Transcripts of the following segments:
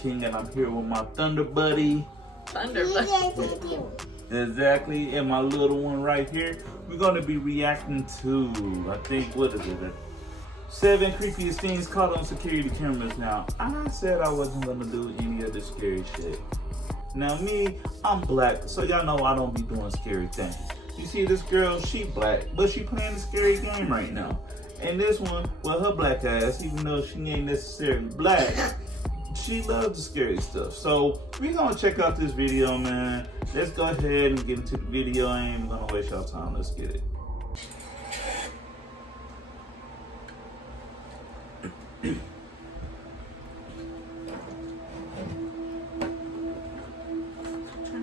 King, and I'm here with my Thunder Buddy. Thunder Buddy. Exactly, and my little one right here. We're gonna be reacting to, I think, what is it? 7 creepiest things caught on security cameras. Now, I said I wasn't gonna do any of the scary shit. Now me, I'm black, so y'all know I don't be doing scary things. You see this girl, she black, but she playing a scary game right now. And this one, well, her black ass, even though she ain't necessarily black, she loves the scary stuff. So we're gonna check out this video, man. Let's go ahead and get into the video. I ain't gonna waste y'all time. Let's get it.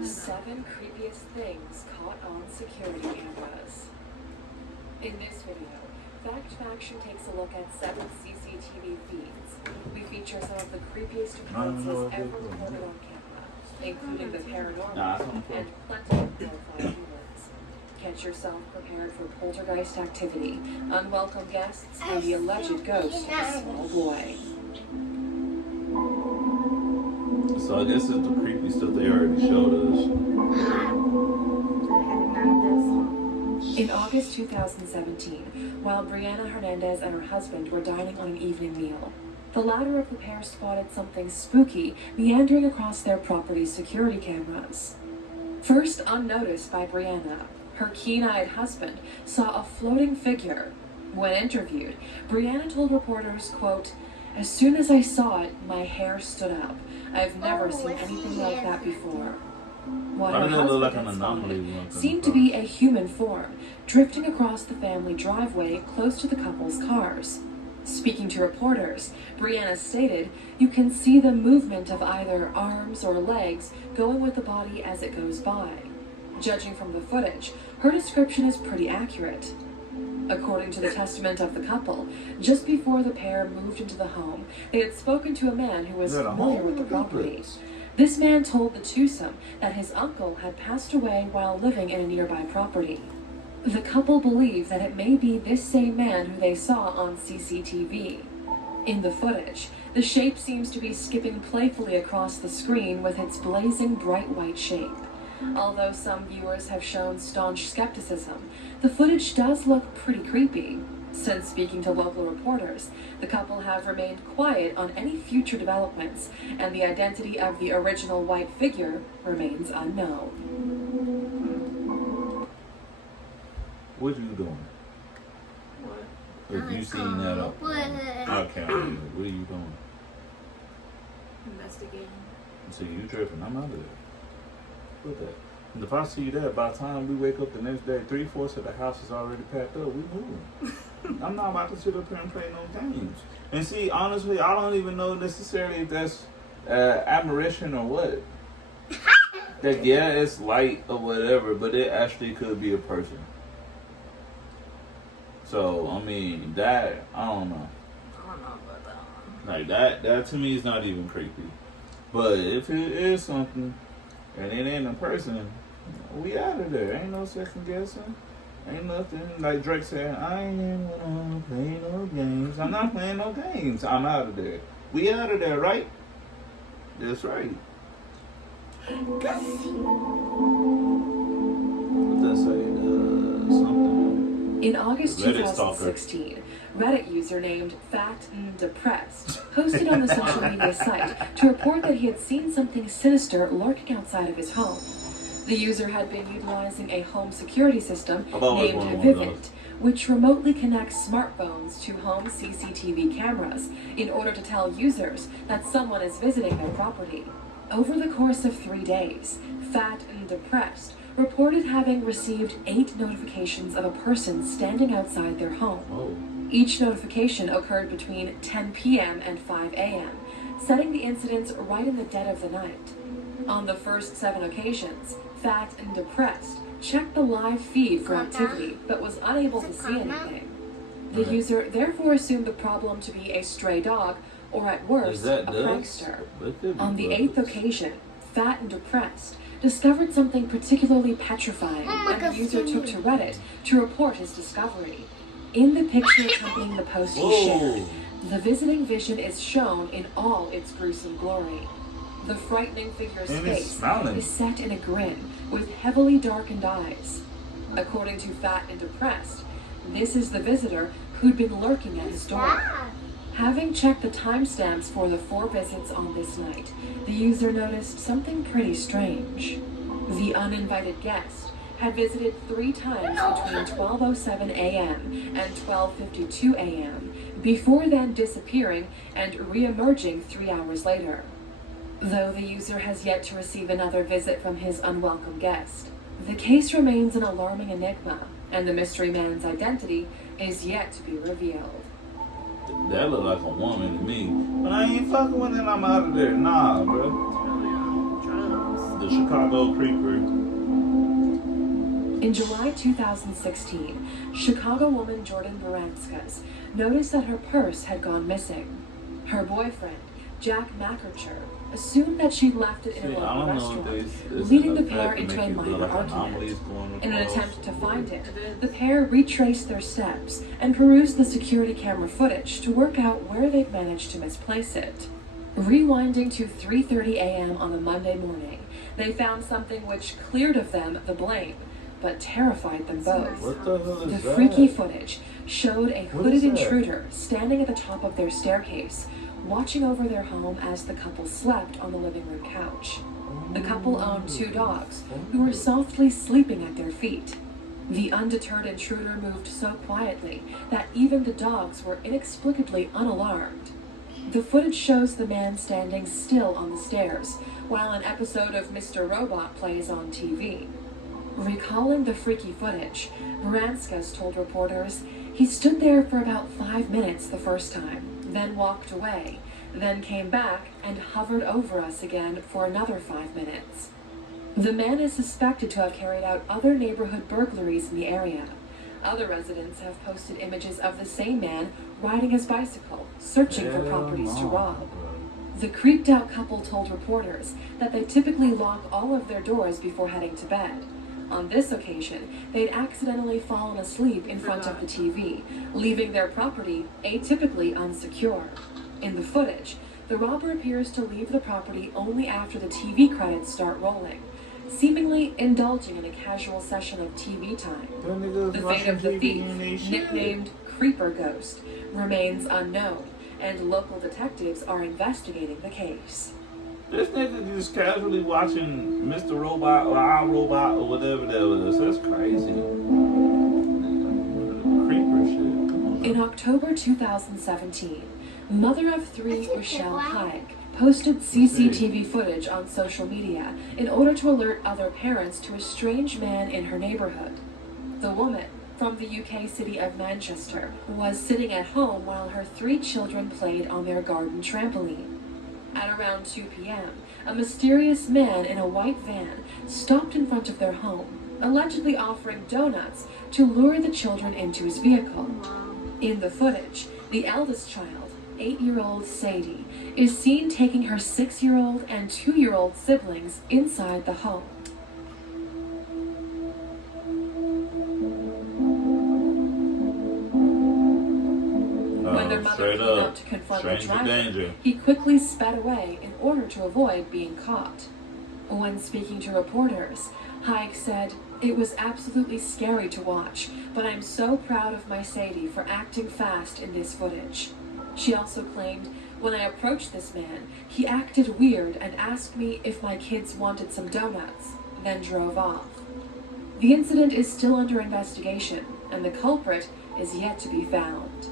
7 creepiest things caught on security cameras. In this video, Fact Faction takes a look at 7 CCTV feeds. We feature some of the creepiest occurrences ever recorded on camera, including the paranormal and plenty of profile humans. Get yourself prepared for poltergeist activity, unwelcome guests, and the alleged ghost of a small boy. So this is the creepy stuff they already showed us. In August 2017, while Brianna Hernandez and her husband were dining on an evening meal, the latter of the pair spotted something spooky meandering across their property's security cameras. First unnoticed by Brianna, her keen-eyed husband saw a floating figure. When interviewed, Brianna told reporters, quote, "As soon as I saw it, my hair stood up. I've never seen anything like that before." What her husband had spotted seemed to be a human form drifting across the family driveway close to the couple's cars. Speaking to reporters, Brianna stated, "You can see the movement of either arms or legs going with the body as it goes by." Judging from the footage, her description is pretty accurate. According to the testament of the couple, just before the pair moved into the home, they had spoken to a man who was familiar with the property. This man told the twosome that his uncle had passed away while living in a nearby property. The couple believe that it may be this same man who they saw on CCTV. In the footage, the shape seems to be skipping playfully across the screen with its blazing bright white shape. Although some viewers have shown staunch skepticism, the footage does look pretty creepy. Since speaking to local reporters, the couple have remained quiet on any future developments, and the identity of the original white figure remains unknown. What you doing? What? If you seen that up, okay, what are you doing? Investigating. So you tripping? I'm out of there. Look at that. And if I see that, by the time we wake up the next day, 3/4 of the house is already packed up. We moving. I'm not about to sit up here and play no games. And see, honestly, I don't even know necessarily if that's admiration or what. That yeah, it's light or whatever, but it actually could be a person. So I mean, that I don't know. I don't know about that one. Like that to me is not even creepy. But if it is something and it ain't a person, we out of there. Ain't no second guessing. Ain't nothing. Like Drake said, I ain't gonna play no games. I'm not playing no games. I'm out of there. We out of there, right? That's right. What that say? Something. In August 2016, Reddit user named Fat and Depressed posted on the social media site to report that he had seen something sinister lurking outside of his home. The user had been utilizing a home security system named Vivint, which remotely connects smartphones to home CCTV cameras in order to tell users that someone is visiting their property. Over the course of 3 days, Fat and Depressed reported having received 8 notifications of a person standing outside their home. Oh. Each notification occurred between 10 p.m. and 5 a.m., setting the incidents right in the dead of the night. On the first 7 occasions, Fat and Depressed checked the live feed for activity, but was unable to see anything. The user therefore assumed the problem to be a stray dog, or at worst, a prankster. On the 8th occasion, Fat and Depressed discovered something particularly petrifying, and the user took to Reddit to report his discovery. In the picture accompanying the post he shared, the visiting vision is shown in all its gruesome glory. The frightening figure's And it's face smiling. is set in a grin with heavily darkened eyes. According to Fat and Depressed, this is the visitor who'd been lurking at his door. Having checked the timestamps for the 4 visits on this night, the user noticed something pretty strange. The uninvited guest had visited 3 times between 12:07 a.m. and 12:52 a.m., before then disappearing and re-emerging 3 hours later. Though the user has yet to receive another visit from his unwelcome guest, the case remains an alarming enigma, and the mystery man's identity is yet to be revealed. That look like a woman to me. But I ain't fucking with it, I'm out of there. Nah, bro. It's really on drugs. The Chicago Creeper. In July 2016, Chicago woman Jordan Baranskis noticed that her purse had gone missing. Her boyfriend, Jack Mackercher, assumed that she'd left it in a See, I local don't know restaurant, if there's leading the enough pair fact to into make a it look minor like argument. anomalies going In an across. attempt to find it, the pair retraced their steps and perused the security camera footage to work out where they'd managed to misplace it. Rewinding to 3:30 a.m. on a Monday morning, they found something which cleared of them the blame, but terrified them both. What the hell is The that? freaky footage showed a What hooded is that? intruder standing at the top of their staircase, watching over their home as the couple slept on the living room couch. The couple owned 2 dogs, who were softly sleeping at their feet. The undeterred intruder moved so quietly that even the dogs were inexplicably unalarmed. The footage shows the man standing still on the stairs, while an episode of Mr. Robot plays on TV. Recalling the freaky footage, Baranskis told reporters he stood there for about 5 minutes the first time, then walked away, then came back and hovered over us again for another 5 minutes. The man is suspected to have carried out other neighborhood burglaries in the area. Other residents have posted images of the same man riding his bicycle, searching for properties to rob. The creeped out couple told reporters that they typically lock all of their doors before heading to bed. On this occasion, they'd accidentally fallen asleep in front of the TV, leaving their property atypically unsecure. In the footage, the robber appears to leave the property only after the TV credits start rolling, seemingly indulging in a casual session of TV time. The fate of the thief, nicknamed Creeper Ghost, remains unknown, and local detectives are investigating the case. This nigga just casually watching Mr. Robot or iRobot or whatever that was. That's crazy. Creeper shit. Come on. In October 2017, mother of 3 Rochelle Pike posted CCTV footage on social media in order to alert other parents to a strange man in her neighborhood. The woman, from the UK city of Manchester, was sitting at home while her 3 children played on their garden trampoline. At around 2 p.m., a mysterious man in a white van stopped in front of their home, allegedly offering donuts to lure the children into his vehicle. In the footage, the eldest child, 8-year-old Sadie, is seen taking her 6-year-old and 2-year-old siblings inside the home. When their mother Straight came up. out to confront the Stranger driver, danger. he quickly sped away in order to avoid being caught. When speaking to reporters, Hayek said, "It was absolutely scary to watch, but I'm so proud of my Sadie for acting fast in this footage." She also claimed, "When I approached this man, he acted weird and asked me if my kids wanted some donuts, then drove off." The incident is still under investigation, and the culprit is yet to be found.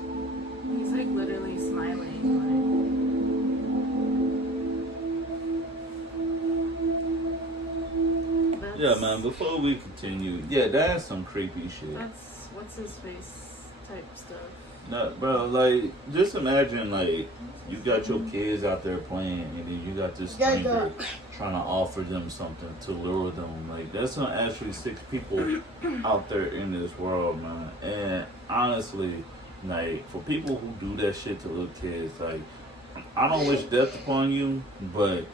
He's like literally smiling. Like, Yeah, man, before we continue, yeah, that's some creepy shit. That's what's his face type stuff. No, bro, like, just imagine, like, you got your kids out there playing, and then you got this stranger trying to offer them something to lure them. Like, that's some actually 6 people out there in this world, man. And honestly, like, for people who do that shit to little kids, like, I don't wish death upon you, but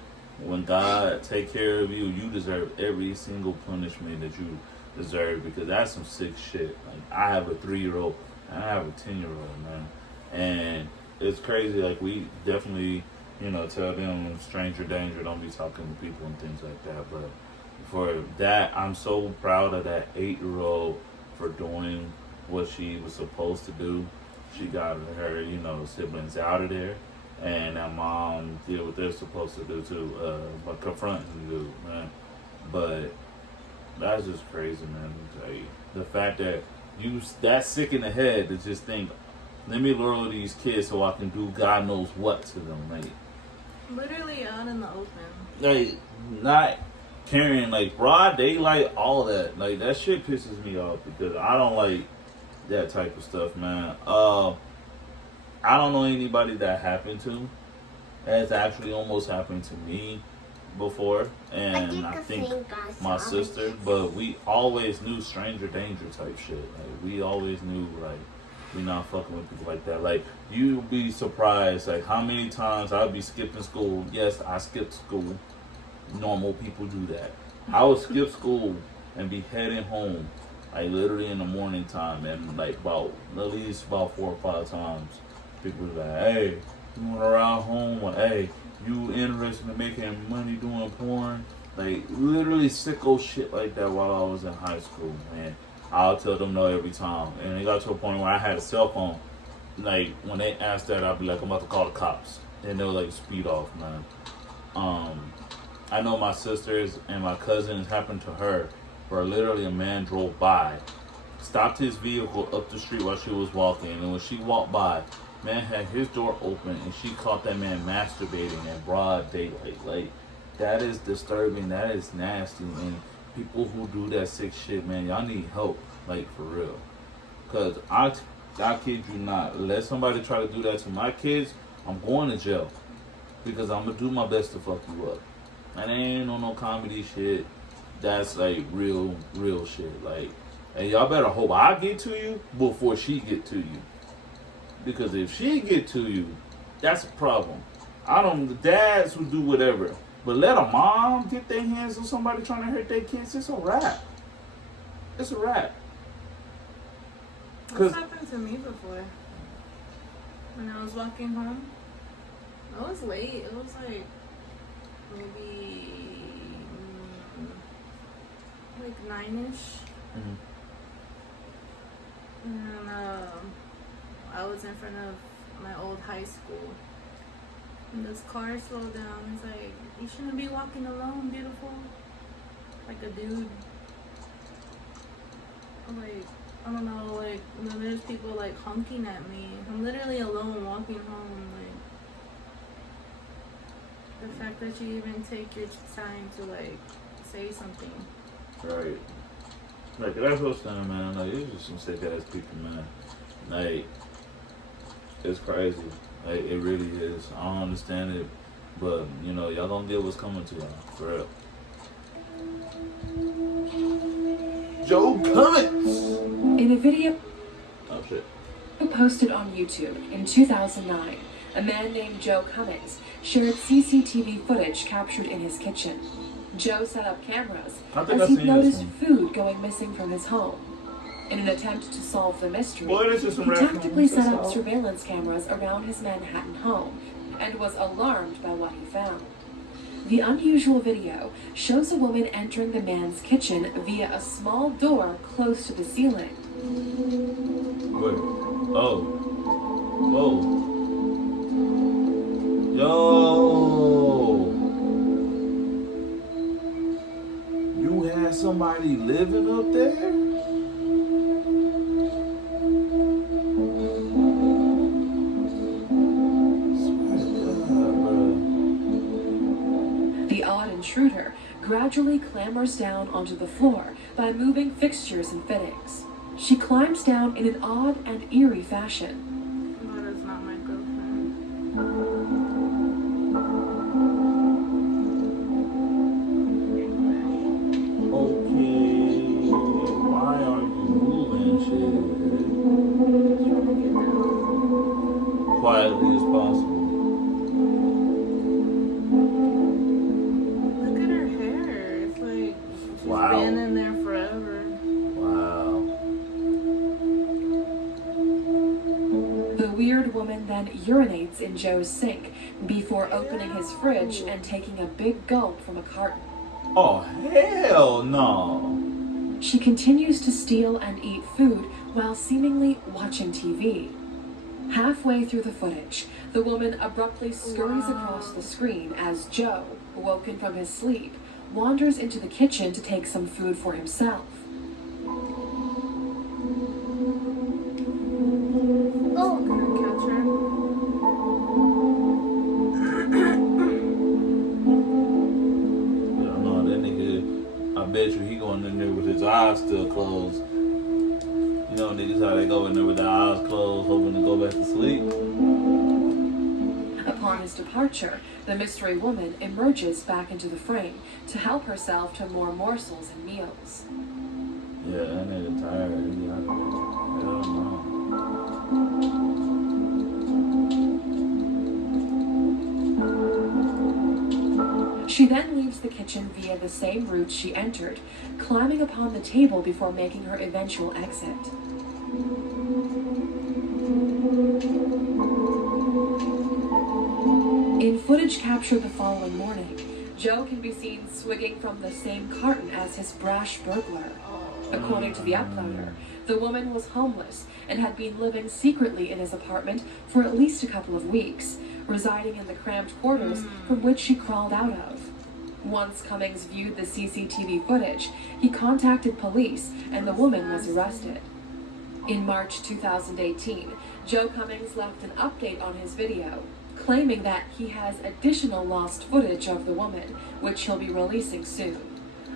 when God take care of you, you deserve every single punishment that you deserve, because that's some sick shit. Like, I have a 3-year-old, and I have a 10-year-old, man. And it's crazy, like, we definitely tell them stranger danger, don't be talking to people and things like that. But for that, I'm so proud of that 8-year-old for doing what she was supposed to do. She got her, siblings out of there, and that mom did what they're supposed to do too, by confronting the dude, man. But that's just crazy, man. Like, the fact that you that sick in the head to just think, let me lure these kids so I can do God knows what to them, like. Literally out in the open. Like, not carrying, like, broad daylight, all that. Like, that shit pisses me off because I don't like that type of stuff, man. I don't know anybody that happened to. It's actually almost happened to me before, and I think my sister, but we always knew stranger danger type shit. Like, we always knew, like, we not fucking with people like that. Like, you'd be surprised, like, how many times I'd be skipping school. Yes, I skipped school. Normal people do that. I would skip school and be heading home, like, literally in the morning time, and, like, at least about 4 or 5 times, people would be like, hey, you want to ride home? Or, hey, you interested in making money doing porn? Like, literally sicko shit like that while I was in high school, man. I'll tell them no every time. And it got to a point where I had a cell phone. Like, when they asked that, I'd be like, I'm about to call the cops. And they'll, like, speed off, man. I know my sisters and my cousins happened to her where literally a man drove by, stopped his vehicle up the street while she was walking. And when she walked by, man had his door open and she caught that man masturbating in broad daylight. Like, that is disturbing. That is nasty. And people who do that sick shit, man, y'all need help, like, for real. Because I kid you not, let somebody try to do that to my kids, I'm going to jail. Because I'm going to do my best to fuck you up. And ain't no comedy shit. That's, like, real shit. Like, and y'all better hope I get to you before she get to you. Because if she get to you, that's a problem. The dads will do whatever. But let a mom get their hands on somebody trying to hurt their kids, it's a wrap. It's a wrap. What's happened to me before? When I was walking home, I was late. It was like maybe like 9ish. Mm-hmm. And I was in front of my old high school. And this car slowed down. It's like, you shouldn't be walking alone, beautiful. Like a dude. Like, I don't know, like, there's people like honking at me. I'm literally alone walking home. Like, the fact that you even take your time to, like, say something. Right. Like, that's what I'm saying, man. Like, it's just some sick ass people, man. Like, it's crazy. Like, it really is. I don't understand it, but, y'all gonna get what's coming to y'all, for real. Joe Cummins! In a video Oh, shit. posted on YouTube in 2009, a man named Joe Cummins shared CCTV footage captured in his kitchen. Joe set up cameras as he noticed food going missing from his home. In an attempt to solve the mystery, he tactically set up surveillance cameras around his Manhattan home and was alarmed by what he found. The unusual video shows a woman entering the man's kitchen via a small door close to the ceiling. Wait. Oh. Whoa. Yo. You had somebody living up there? Intruder gradually clambers down onto the floor by moving fixtures and fittings. She climbs down in an odd and eerie fashion. That is not my girlfriend. Okay, why are you moving shit? Just want to get down. Quietly as possible. Wow. Been in there forever. Wow. The weird woman then urinates in Joe's sink before opening his fridge and taking a big gulp from a carton. Oh, hell no. She continues to steal and eat food while seemingly watching TV. Halfway through the footage, the woman abruptly scurries across the screen as Joe, woken from his sleep, wanders into the kitchen to take some food for himself. Oh, gonna catch her. I know that nigga, I bet you he going in there with his eyes still closed. You know niggas how they go in there with their eyes closed, hoping to go back to sleep. Upon his departure, the mystery woman emerges back into the frame to help herself to more morsels and meals. Yeah, that nigga tired. He out of there. Hell no. She then leaves the kitchen via the same route she entered, climbing upon the table before making her eventual exit. In footage captured the following morning, Joe can be seen swigging from the same carton as his brash burglar. According to the uploader, the woman was homeless and had been living secretly in his apartment for at least a couple of weeks, residing in the cramped quarters from which she crawled out of. Once Cummings viewed the CCTV footage, he contacted police and the woman was arrested. In March 2018, Joe Cummings left an update on his video, claiming that he has additional lost footage of the woman, which he'll be releasing soon.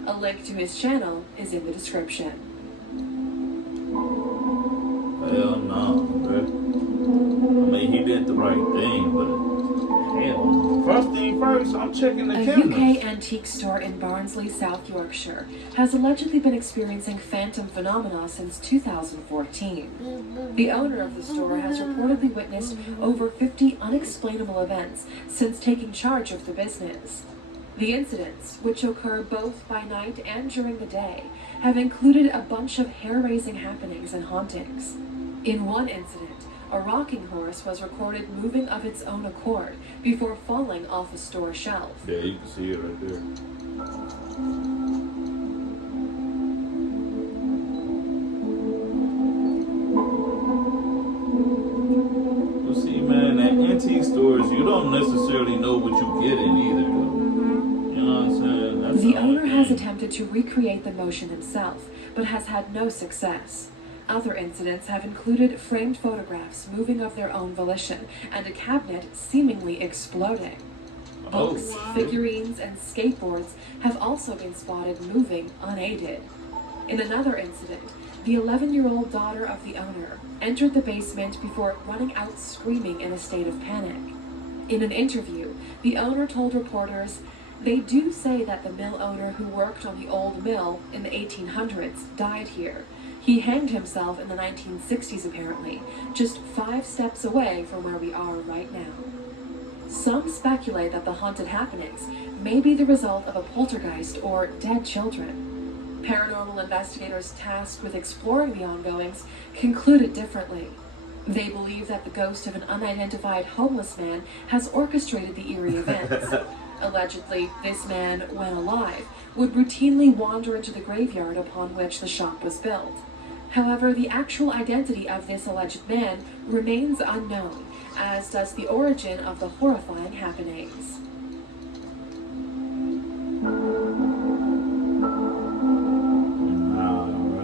A link to his channel is in the description. Hell no, bro. I mean, he did the right thing, but hell no. First thing first, I'm checking the A cameras. UK antique store in Barnsley, South Yorkshire, has allegedly been experiencing phantom phenomena since 2014. The owner of the store has reportedly witnessed over 50 unexplainable events since taking charge of the business. The incidents, which occur both by night and during the day, have included a bunch of hair-raising happenings and hauntings. In one incident, a rocking horse was recorded moving of its own accord before falling off a store shelf. Yeah, you can see it right there. Well, see, man, at antique stores, you don't necessarily know what you're getting either, though. You know what I'm saying? That's The only owner has thing. attempted to recreate the motion himself, but has had no success. Other incidents have included framed photographs moving of their own volition and a cabinet seemingly exploding. Books, Oh, figurines, and skateboards have also been spotted moving unaided. In another incident, the 11-year-old daughter of the owner entered the basement before running out screaming in a state of panic. In an interview, the owner told reporters, "They do say that the mill owner who worked on the old mill in the 1800s died here. He hanged himself in the 1960s apparently, just 5 steps away from where we are right now." Some speculate that the haunted happenings may be the result of a poltergeist or dead children. Paranormal investigators tasked with exploring the ongoings concluded differently. They believe that the ghost of an unidentified homeless man has orchestrated the eerie events. Allegedly, this man, when alive, would routinely wander into the graveyard upon which the shop was built. However, the actual identity of this alleged man remains unknown, as does the origin of the horrifying happenings. Nah, bro.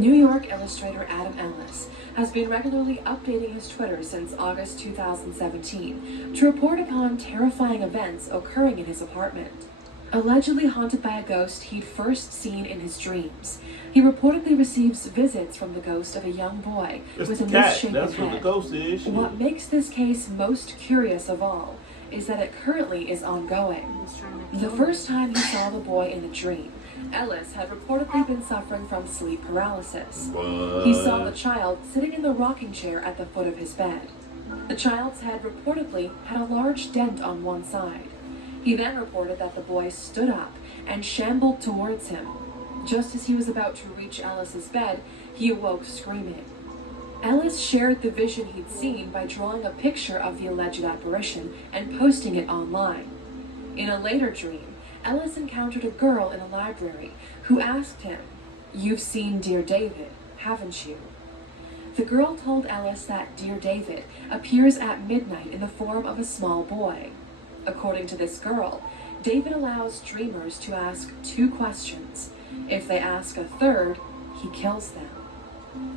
New York illustrator Adam Ellis has been regularly updating his Twitter since August 2017 to report upon terrifying events occurring in his apartment. Allegedly haunted by a ghost he'd first seen in his dreams, he reportedly receives visits from the ghost of a young boy It's with the a cat. misshapen That's what the head. ghost is. Shit. What makes this case most curious of all is that it currently is ongoing. He's trying to The kill first time he saw the boy in a dream, Ellis had reportedly been suffering from sleep paralysis. He saw the child sitting in the rocking chair at the foot of his bed. The child's head reportedly had a large dent on one side. He then reported that the boy stood up and shambled towards him. Just as he was about to reach Ellis's bed, he awoke screaming. Ellis shared the vision he'd seen by drawing a picture of the alleged apparition and posting it online. In a later dream, Ellis encountered a girl in a library who asked him, "You've seen Dear David, haven't you?" The girl told Ellis that Dear David appears at midnight in the form of a small boy. According to this girl, David allows dreamers to ask 2 questions. If they ask a third, he kills them.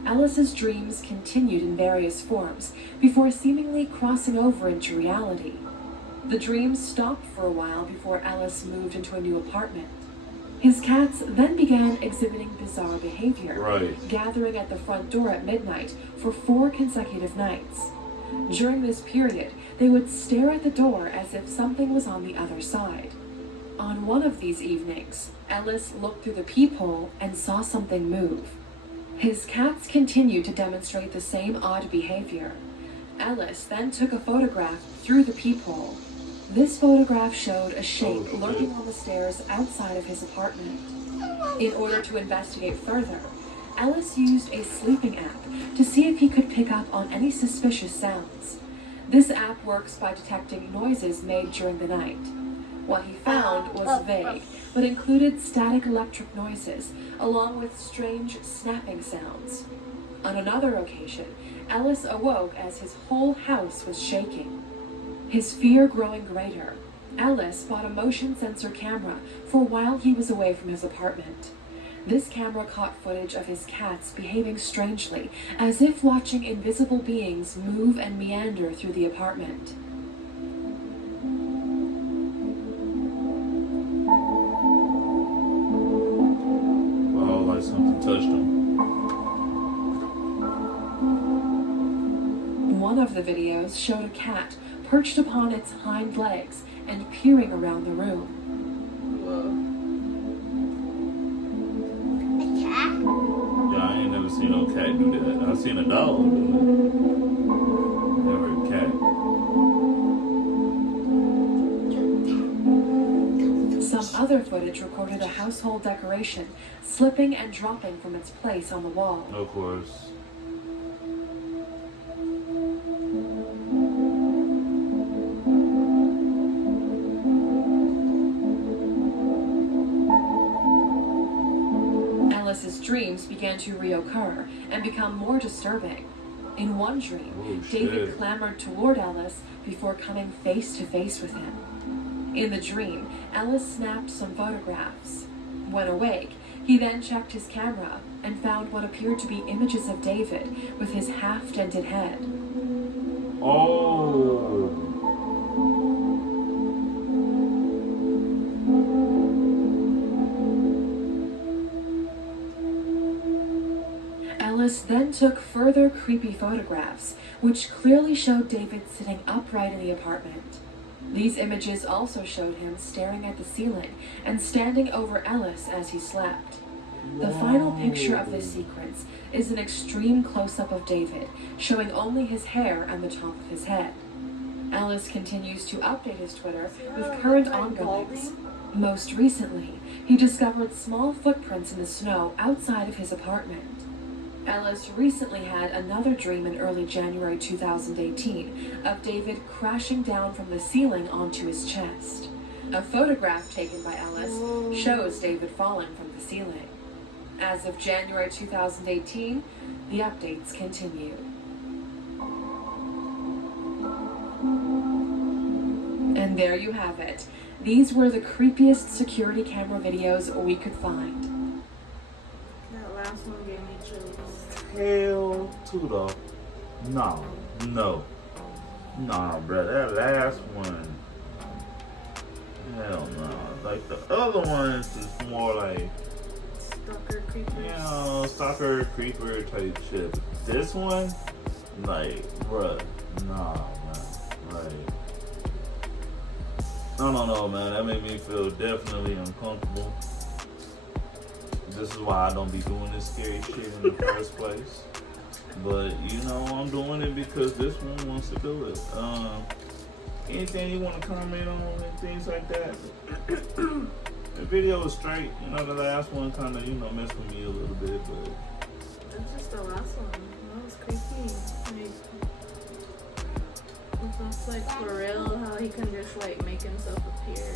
Ellis's dreams continued in various forms before seemingly crossing over into reality. The dreams stopped for a while before Ellis moved into a new apartment. His cats then began exhibiting bizarre behavior, gathering at the front door at midnight for 4 consecutive nights. During this period, they would stare at the door as if something was on the other side. On one of these evenings, Ellis looked through the peephole and saw something move. His cats continued to demonstrate the same odd behavior. Ellis then took a photograph through the peephole. This photograph showed a shape lurking on the stairs outside of his apartment. In order to investigate further, Ellis used a sleeping app to see if he could pick up on any suspicious sounds. This app works by detecting noises made during the night. What he found was vague, but included static electric noises, along with strange snapping sounds. On another occasion, Ellis awoke as his whole house was shaking. His fear growing greater, Ellis bought a motion sensor camera for while he was away from his apartment. This camera caught footage of his cats behaving strangely, as if watching invisible beings move and meander through the apartment. Wow, like something touched him. One of the videos showed a cat perched upon its hind legs and peering around the room. Yeah, I ain't never seen no cat do that. I've seen a dog do it. Never a cat. Some other footage recorded a household decoration slipping and dropping from its place on the wall. Of course. Ellis's dreams began to reoccur and become more disturbing. In one dream, David clambered toward Ellis before coming face to face with him. In the dream, Ellis snapped some photographs. When awake, he then checked his camera and found what appeared to be images of David with his half-dented head. Oh. Ellis then took further creepy photographs, which clearly showed David sitting upright in the apartment. These images also showed him staring at the ceiling and standing over Ellis as he slept. The final picture of this sequence is an extreme close-up of David, showing only his hair and the top of his head. Ellis continues to update his Twitter with current ongoings. Most recently, he discovered small footprints in the snow outside of his apartment. Ellis recently had another dream in early January 2018 of David crashing down from the ceiling onto his chest. A photograph taken by Ellis shows David falling from the ceiling. As of January 2018, the updates continue. And there you have it. These were the creepiest security camera videos we could find. That last one gave me chills. Hell to the no, bro. That last one, hell no. Like the other ones is more like Stalker, creeper. you know, stalker, creeper type shit. This one, like, bruh, nah, man. Like, I don't know, man. That made me feel definitely uncomfortable. This is why I don't be doing this scary shit in the first place. But, you know, I'm doing it because this one wants to do it. anything you want to comment on and things like that. The video was straight. You know, the last one kind of, you know, messed with me a little bit, but That's just the last one. That was creepy. Like, it's like for real how he can just like make himself appear.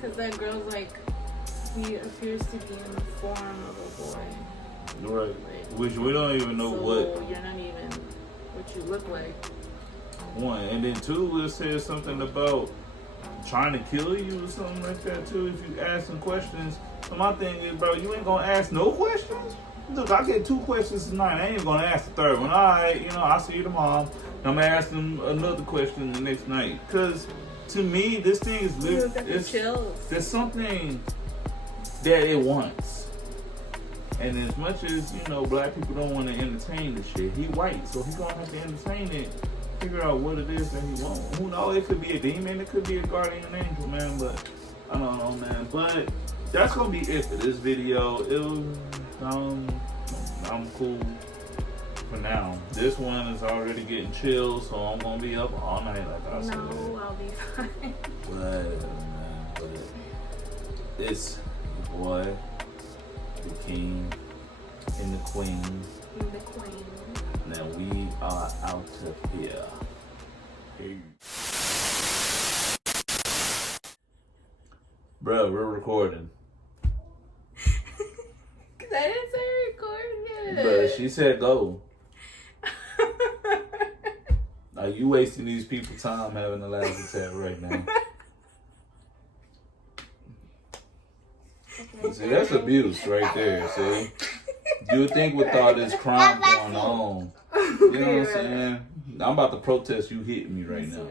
Cause that girl's like, he appears to be in the form of a boy. right. Like, Which we don't even know so what. you're not even what you look like. One, and then two, it says something about trying to kill you or something like that too. If you ask some questions, so my thing is, bro, you ain't gonna ask no questions. Look, I get 2 questions tonight. I ain't gonna ask the third one. All right, you know, I'll see you tomorrow. I'm gonna ask them another question the next night. Cause to me, this thing is there's something that it wants. And as much as, you know, black people don't want to entertain the shit, he white, so he gonna have to entertain it. Figure out what it is that he wants. Who knows? It could be a demon. It could be a guardian angel, man. But I don't know, man. But that's gonna be it for this video. It was, I'm cool for now. This one is already getting chill, so I'm gonna be up all night, like I said. No, I'll be fine. Whatever, man. But it's the boy, the king, and the queen. I'm the queen. Now we are out of here. Peace. Bro, we're recording. Cause I didn't say record yet. But she said go. Are you wasting these people's time having a laugh attack right now? See, that's abuse right there, see? You would think with all this crime going on, you know what I'm saying? I'm about to protest you hitting me right now.